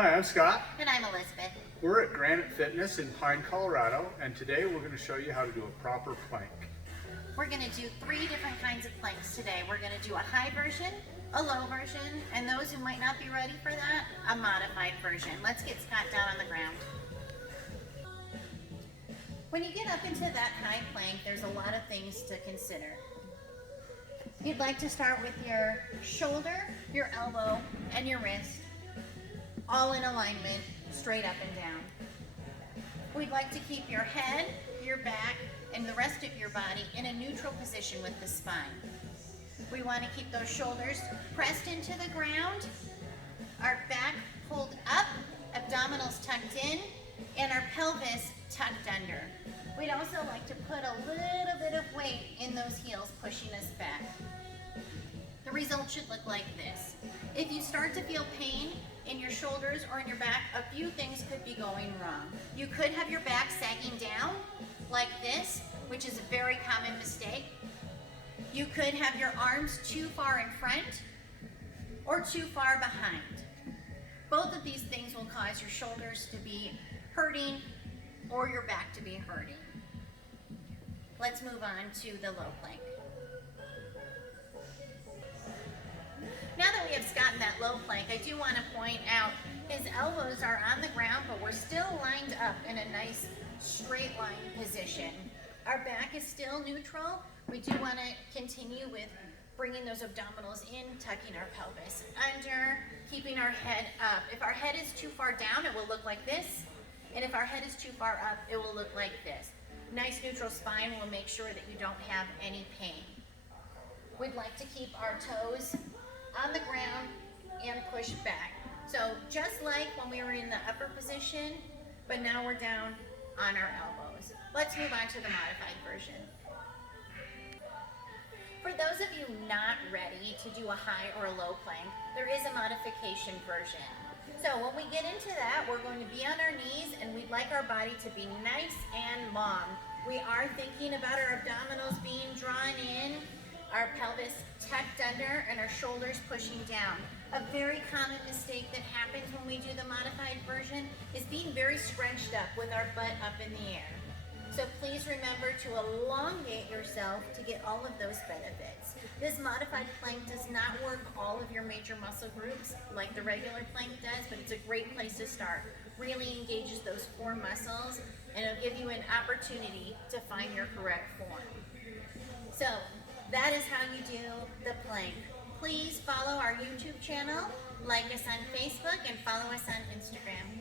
Hi, I'm Scott. And I'm Elizabeth. We're at Granite Fitness in Pine, Colorado, and today we're going to show you how to do a proper plank. We're going to do 3 different kinds of planks today. We're going to do a high version, a low version, and those who might not be ready for that, a modified version. Let's get Scott down on the ground. When you get up into that high plank, there's a lot of things to consider. You'd like to start with your shoulder, your elbow, and your wrist, all in alignment, straight up and down. We'd like to keep your head, your back, and the rest of your body in a neutral position with the spine. We want to keep those shoulders pressed into the ground, our back pulled up, abdominals tucked in, and our pelvis tucked under. We'd also like to put a little bit of weight in those heels, pushing us back. The result should look like this. If you start to feel pain in your shoulders or in your back, a few things could be going wrong. You could have your back sagging down like this, which is a very common mistake. You could have your arms too far in front or too far behind. Both of these things will cause your shoulders to be hurting or your back to be hurting. Let's move on to the low plank. Now that we have Scott in that low plank, I do want to point out his elbows are on the ground, but we're still lined up in a nice straight line position. Our back is still neutral. We do want to continue with bringing those abdominals in, tucking our pelvis under, keeping our head up. If our head is too far down, it will look like this. And if our head is too far up, it will look like this. Nice neutral spine will make sure that you don't have any pain. We'd like to keep our toes on the ground and push back. So just like when we were in the upper position, but now we're down on our elbows. Let's move on to the modified version. For those of you not ready to do a high or a low plank, there is a modification version. So when we get into that, we're going to be on our knees and we'd like our body to be nice and long. We are thinking about our abdominals being drawn in, our pelvis tucked under, and our shoulders pushing down. A very common mistake that happens when we do the modified version is being very scrunched up with our butt up in the air. So please remember to elongate yourself to get all of those benefits. This modified plank does not work all of your major muscle groups like the regular plank does, but it's a great place to start. Really engages those core muscles, and it'll give you an opportunity to find your correct form. So that is how you do the plank. Please follow our YouTube channel, like us on Facebook, and follow us on Instagram.